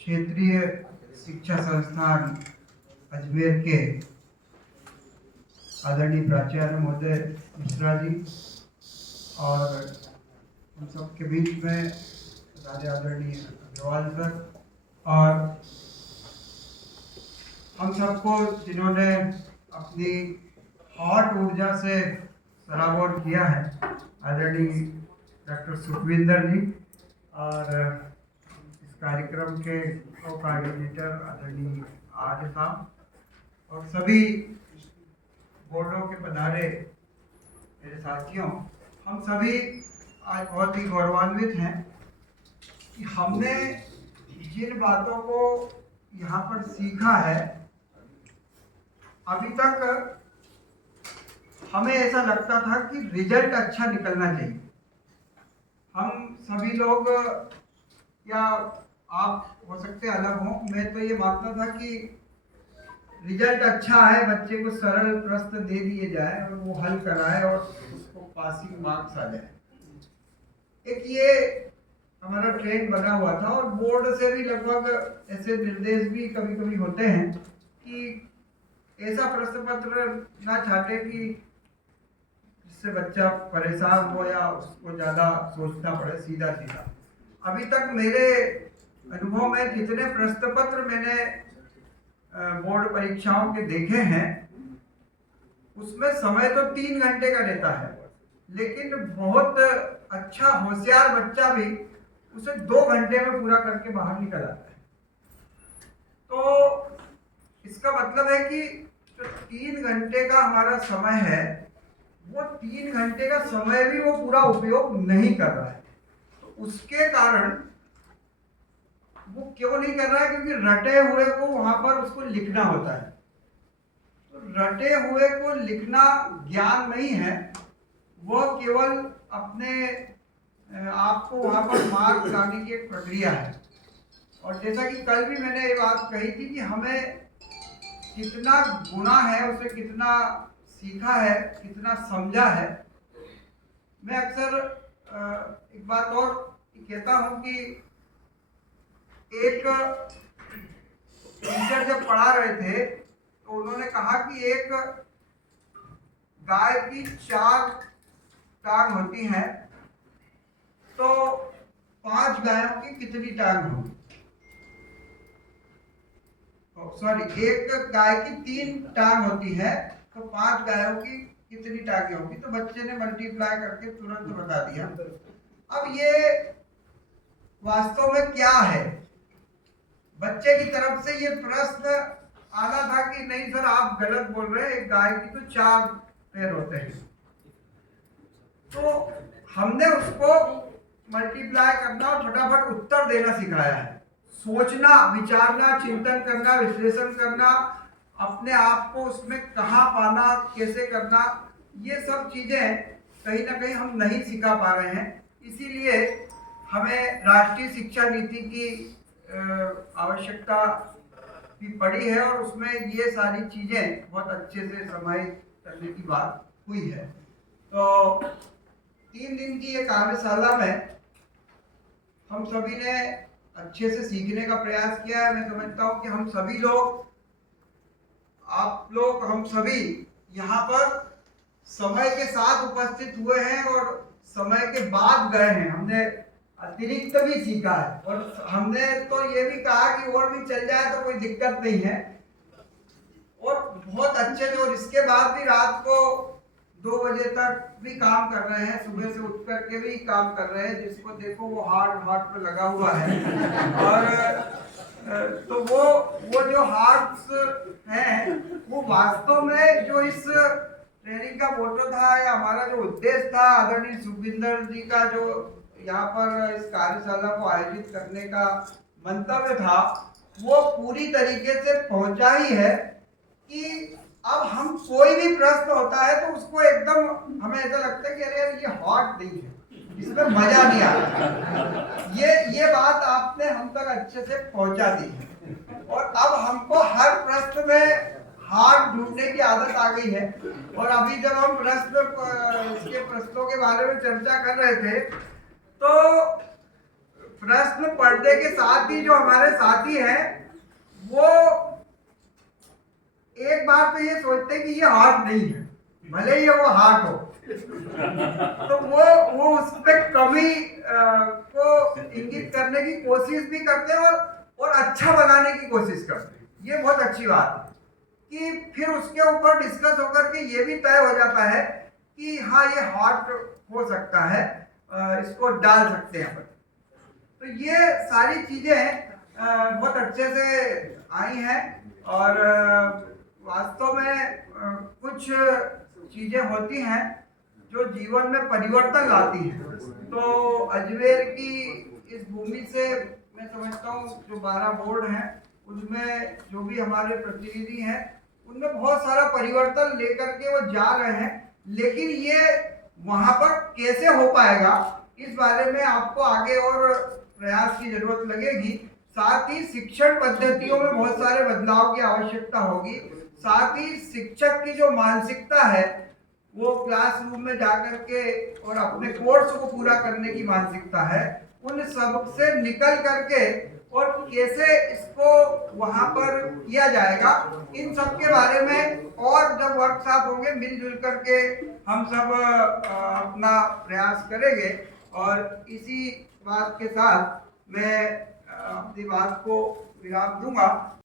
क्षेत्रीय शिक्षा संस्थान अजमेर के आदरणीय प्राचार्य महोदय मिश्रा जी और हम सबके बीच में राजा आदरणीय अग्रवाल सर और हम सबको जिन्होंने अपनी हॉट ऊर्जा से सराबोर किया है, आदरणीय डॉक्टर सुखविंदर जी और इस कार्यक्रम के को-कोऑर्डिनेटर आदरणीय आर्य साहब और सभी बोर्डों के पधारे मेरे साथियों, हम सभी आज बहुत ही गौरवान्वित हैं कि हमने जिन बातों को यहाँ पर सीखा है, अभी तक हमें ऐसा लगता था कि रिजल्ट अच्छा निकलना चाहिए। हम सभी लोग या आप हो सकते अलग हों, मैं तो ये मानता था कि रिजल्ट अच्छा है, बच्चे को सरल प्रश्न दे दिए जाए और वो हल कराए और उसको पासिंग मार्क्स आ जाए। एक ये हमारा ट्रेंड बना हुआ था और बोर्ड से भी लगभग ऐसे निर्देश भी कभी कभी होते हैं कि ऐसा प्रश्न पत्र ना छाटे कि जिससे बच्चा परेशान हो या उसको ज़्यादा सोचना पड़े, सीधा सीधा। अभी तक मेरे अनुभव में जितने प्रश्न पत्र मैंने बोर्ड परीक्षाओं के देखे हैं, उसमें समय तो 3 घंटे का रहता है, लेकिन बहुत अच्छा होशियार बच्चा भी उसे 2 घंटे में पूरा करके बाहर निकल आता है। तो इसका मतलब है कि जो 3 घंटे का हमारा समय है, वो 3 घंटे का समय भी वो पूरा उपयोग नहीं कर रहा है। तो उसके कारण वो क्यों नहीं कर रहा है? क्योंकि रटे हुए को वहां पर उसको लिखना होता है। तो रटे हुए को लिखना ज्ञान नहीं है, वह केवल अपने आपको वहां पर मार्क लाने की एक प्रक्रिया है। और जैसा कि कल भी मैंने ये बात कही थी कि हमें कितना गुना है, उसे कितना सीखा है, कितना समझा है। मैं अक्सर एक बात और कहता हूं कि एक टीचर जब पढ़ा रहे थे तो उन्होंने कहा कि एक गाय की 4 टांग होती हैं, तो 5 गायों की कितनी टांग होगी? सॉरी, एक गाय की 3 टांग होती है, तो 5 गायों की कितनी टांगें होगी? तो बच्चे ने मल्टीप्लाई करके तुरंत बता दिया। अब ये वास्तव में क्या है? बच्चे की तरफ से ये प्रश्न आना था कि नहीं सर, आप गलत बोल रहे हैं, एक गाय की तो 4 पैर होते हैं। तो हमने उसको मल्टीप्लाई करना और फटाफट उत्तर देना सिखाया है। सोचना, विचारना, चिंतन करना, विश्लेषण करना, अपने आप को उसमें कहाँ पाना, कैसे करना, ये सब चीजें कहीं ना कहीं हम नहीं सिखा पा रहे हैं। इसीलिए हमें राष्ट्रीय शिक्षा नीति की आवश्यकता भी पड़ी है और उसमें ये सारी चीजें बहुत अच्छे से समाहित करने की बात हुई है। तो 3 दिन की ये कार्यशाला में हम सभी ने अच्छे से सीखने का प्रयास किया है। मैं समझता हूँ कि हम सभी लोग, आप लोग, हम सभी यहाँ पर समय के साथ उपस्थित हुए हैं और समय के बाद गए हैं। हमने अतिरिक्त भी सीखा है और हमने तो ये भी कहा कि और भी चल जाए तो कोई दिक्कत नहीं है, और बहुत अच्छे से। और इसके बाद भी रात को 2 बजे तक भी काम कर रहे हैं, सुबह से उठ कर के भी काम कर रहे हैं। जिसको देखो वो हार्ट पे लगा हुआ है। और तो वो जो हार्ट्स हैं, वो वास्तव में जो इस ट्रेनिंग का मोटो था या हमारा जो उद्देश्य था, आदरणीय सुखविंदर जी का जो यहाँ पर इस कार्यशाला को आयोजित करने का मंतव्य था, वो पूरी तरीके से पहुंचा ही है कि अब हम कोई भी प्रश्न होता है तो उसको एकदम हमें ऐसा लगता है कि अरे यार ये हॉट नहीं है, इसमें मजा नहीं आता। ये बात आपने हम तक अच्छे से पहुंचा दी है और अब हमको हर प्रश्न में हार्ट ढूंढने की आदत आ गई है। और अभी जब हम इसके प्रश्नों के बारे में चर्चा कर रहे थे तो प्रश्न पढ़ने के साथ ही जो हमारे साथी हैं वो एक बार तो ये सोचते हैं कि ये हार्ट नहीं है, भले ही वो हार्ट हो, तो वो उस पर कमी को इंगित करने की कोशिश भी करते हैं और अच्छा बनाने की कोशिश करते हैं। ये बहुत अच्छी बात है कि फिर उसके ऊपर डिस्कस होकर के ये भी तय हो जाता है कि हाँ ये हार्ट हो सकता है, इसको डाल सकते हैं अपन। तो ये सारी चीजें बहुत अच्छे से आई हैं और वास्तव में कुछ चीजें होती हैं जो जीवन में परिवर्तन लाती हैं। तो अजमेर की इस भूमि से मैं समझता हूँ जो 12 बोर्ड हैं उनमें जो भी हमारे प्रतिनिधि हैं उनमें बहुत सारा परिवर्तन लेकर के वो जा रहे हैं, लेकिन ये वहां पर कैसे हो पाएगा इस बारे में आपको आगे और प्रयास की जरूरत लगेगी। साथ ही शिक्षण पद्धतियों में बहुत सारे बदलाव की आवश्यकता होगी। साथ ही शिक्षक की जो मानसिकता है वो क्लासरूम में जाकर के और अपने कोर्स को पूरा करने की मानसिकता है, उन सब से निकल करके और कैसे इसको वहां पर किया जाएगा, इन सब के बारे में और जब वर्कशॉप होंगे मिलजुल करके हम सब अपना प्रयास करेंगे। और इसी बात के साथ मैं अपनी बात को विराम दूंगा।